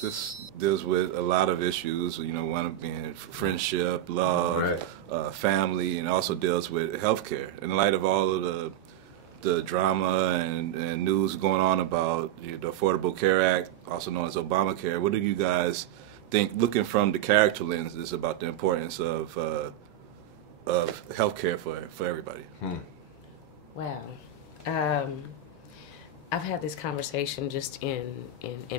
this deals with a lot of issues, you know, one of being friendship, love, family, and also deals with healthcare. In light of all of the drama and news going on about the Affordable Care Act, also known as ObamaCare, what do you guys think, looking from the character lenses, about the importance of healthcare for everybody? Well, I've had this conversation just in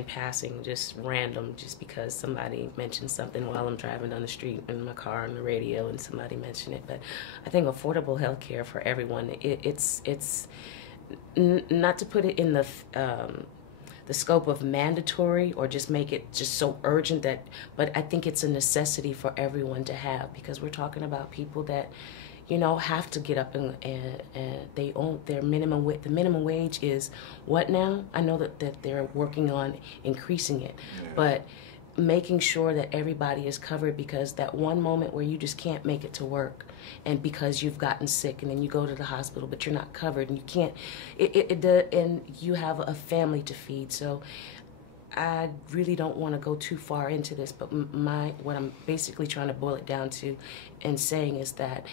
passing, just random, just because somebody mentioned something while I'm driving down the street in my car on the radio, and somebody mentioned it. But I think affordable health care for everyone, it's not to put it in the scope of mandatory or just make it just so urgent that, but I think it's a necessity for everyone to have, because we're talking about people that, you know, have to get up and they own their minimum wage. The minimum wage is what now? I know that they're working on increasing it, but making sure that everybody is covered, because that one moment where you just can't make it to work, and because you've gotten sick and then you go to the hospital but you're not covered and you can't, and you have a family to feed. So I really don't want to go too far into this, but what I'm basically trying to boil it down to and saying is that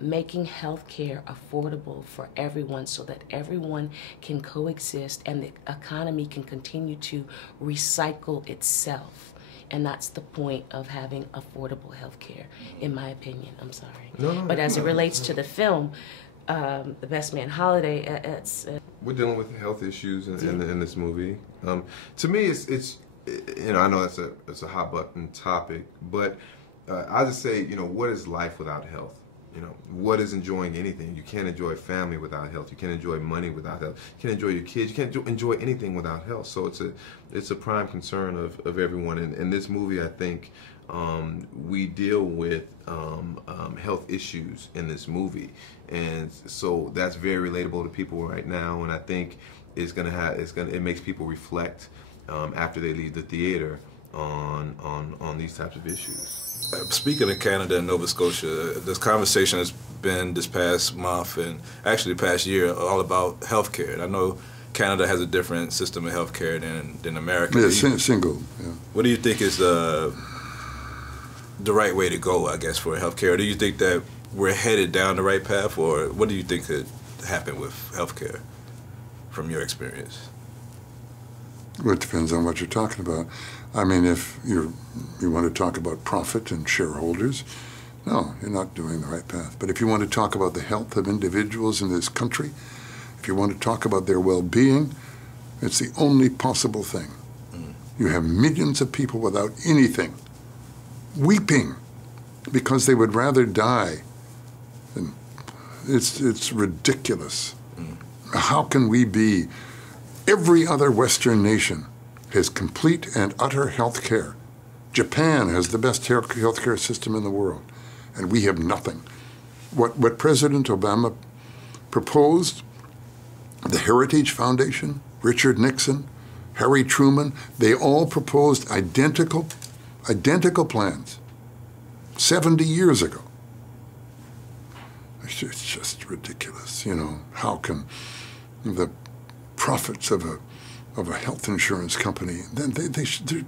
making healthcare affordable for everyone so that everyone can coexist and the economy can continue to recycle itself. And that's the point of having affordable healthcare, in my opinion. I'm sorry. But as it relates to the film, The Best Man Holiday, it's... We're dealing with health issues in this movie. To me, it's you know, I know it's a hot button topic, but I just say, you know, what is life without health? You know, what is enjoying anything? You can't enjoy family without health. You can't enjoy money without health. You can't enjoy your kids. You can't enjoy anything without health. So it's a prime concern of everyone. And in this movie, I think we deal with health issues in this movie, and so that's very relatable to people right now. And I think it makes people reflect after they leave the theater on these types of issues. Speaking of Canada and Nova Scotia, this conversation has been this past month and actually the past year all about healthcare. And I know Canada has a different system of healthcare than America. Yeah, single. Yeah. What do you think is the right way to go, I guess, for healthcare? Do you think that we're headed down the right path, or what do you think could happen with healthcare from your experience? Well, it depends on what you're talking about. I mean, if you want to talk about profit and shareholders, no, you're not doing the right path. But if you want to talk about the health of individuals in this country, if you want to talk about their well-being, it's the only possible thing. You have millions of people without anything, weeping because they would rather die. And it's ridiculous. How can we be? Every other Western nation has complete and utter health care. Japan has the best health care system in the world, and we have nothing. What President Obama proposed, the Heritage Foundation, Richard Nixon, Harry Truman, they all proposed identical plans 70 years ago. It's just ridiculous, you know. How can the profits of a health insurance company, then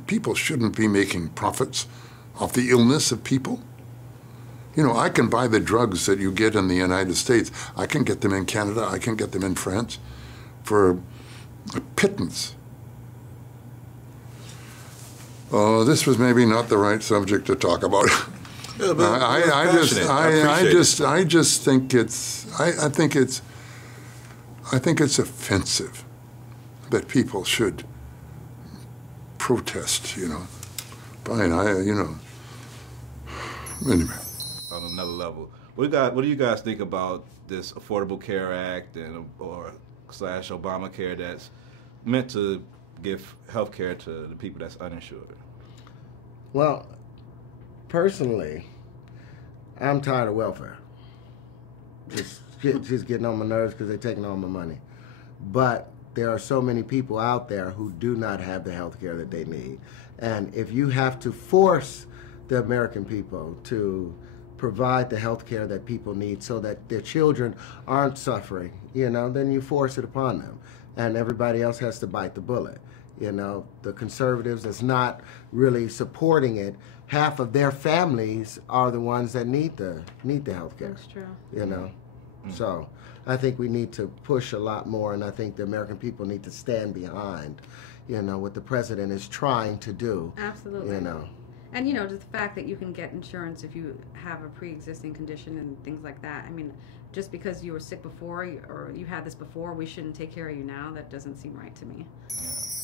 people shouldn't be making profits off the illness of people? You know, I can buy the drugs that you get in the United States. I can get them in Canada. I can get them in France for a pittance. Oh, this was maybe not the right subject to talk about. Yeah, I just think it's offensive that people should protest, you know. Fine, you know. Anyway. On another level, what do you guys think about this Affordable Care Act or /Obamacare that's meant to give health care to the people that's uninsured? Well, personally, I'm tired of welfare. Just getting on my nerves because they're taking all my money. But there are so many people out there who do not have the health care that they need. And if you have to force the American people to provide the health care that people need so that their children aren't suffering, you know, then you force it upon them. And everybody else has to bite the bullet. You know, the conservatives that's not really supporting it, half of their families are the ones that need the health care. That's true. You know, so I think we need to push a lot more, and I think the American people need to stand behind, you know, what the president is trying to do. Absolutely. You know. And, you know, just the fact that you can get insurance if you have a pre-existing condition and things like that. I mean, just because you were sick before or you had this before, we shouldn't take care of you now. That doesn't seem right to me. Yeah.